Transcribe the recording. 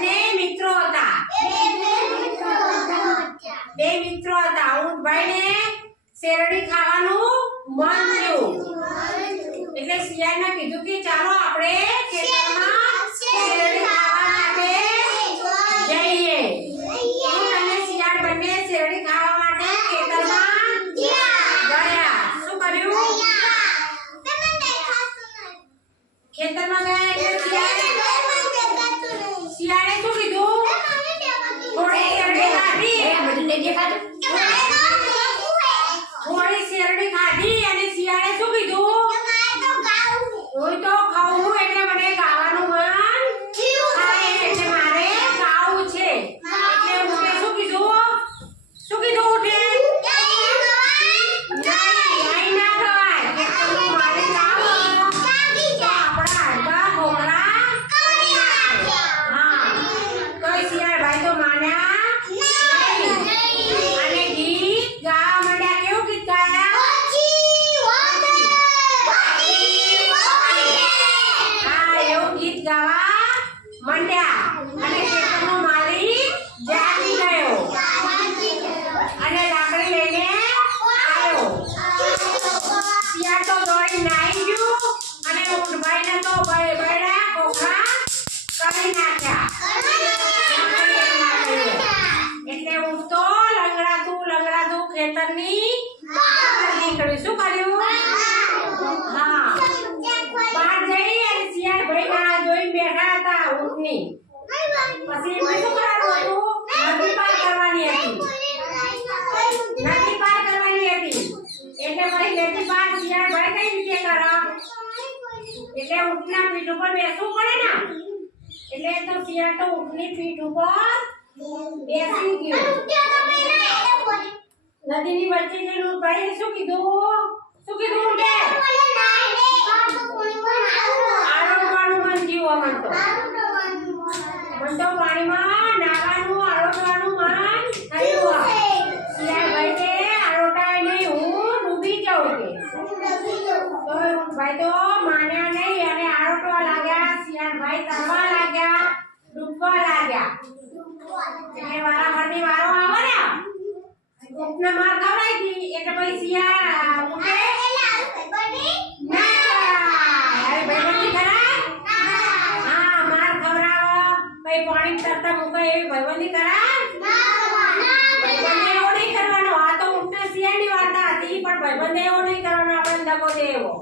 બંને મિત્રો હતા. બે મિત્રો હતા. ઊંટભાઈને શેરડી ખાવાનું મન થયું એટલે શિયાળને કીધું કે ચાલો આપણે ખેતરમાં શેરડી ખાવા માટે જઈએ. ઊંટ અને શિયાળ બંને શેરડી ખાવા માટે ખેતરમાં ગયા. શું કર્યું? ખેતરમાં ગયા એટલે શિયાળે શું કીધું? થોડી શેરડી ખાધી. થોડી શેરડી ખાધી અને શિયાળે શું કીધું? હું તો ખાવું એટલે મને ખાવાનું મન થાય એટલે મારે ખાવું છે. એટલે ઊંટે શું કીધું? શું કીધું ઊંટે? નહીં, અહીં ના ખવાય. ખેતરનું મારે ખાવું તો આપણા હાડકા ખોખરા કરી નાખે. હા, તો શિયાળ ભાઈ તો માન્યા નહીં અને ગીત ગાવા માંડ્યા. કેવું ગીત ગાયા? હા, એવું ગીત ગાવા માંડ્યા અને ખેતરનો માલિક જાગી ગયો અને લાકડી લઈને આવ્યો. શિયાળ તો દોડી નાહી ગયું અને ઊંટભાઈને તો બળ્યા ખોખરા કરી નાખ્યા. એટલે ઊંટ તો લંગડાતું ખેતરની બહાર નીકળ્યું. શું કર્યું? હા, બહાર જઈ અને શિયાળ ભાઈ ના જોઈ બેઠા હતા ઊંટની. પછી એમને શું કરવાનું હતું? નદી પાર કરવાની હતી. એટલે પછી નદી પાર શિયાળ ભાઈ કઈ રીતે કરે? એટલે ઊંટના પીઠ ઉપર બેસવું પડે ને. એટલે તો શિયાળ તો ઊંટની પીઠ ઉપર બેસી ગયો. નદીની વચ્ચે જઈને ઊંટભાઈએ શું કીધું? શું કીધું ઊંટે? આરોટવાનું મન થયું. મન તો પાણીમાં નાવાનું આરોટવાનું મન થયું. શિયાળ ભાઈ કે આરોટાય નહીં, હું ડૂબી જાઉં કે. તો ઊંટભાઈ તો માન્યા નહીં અને આરોટવા લાગ્યા. શિયાળ ભાઈ તરવા લાગ્યા, ડૂબવા લાગ્યા. એટલે વારાફરતી વારો આવે ને, ઊંટને માર ખવડાવી હતી એટલે પછી શિયાળ ઊંટે ભાઈબંધી કરાય. હા, માર ખવડાવો પછી પાણી તરતા મૂકે એવી ભાઈબંધી કરાય. ભાઈબંધી એવો નહીં કરવાનો. આ તો ઊંટને શિયાળની વાર્તા હતી પણ ભાઈબંધી એવો નહીં કરવાનો. આપણે દગો દેવો.